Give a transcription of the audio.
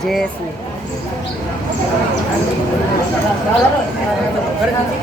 જય શ્રી ચૈતર માસે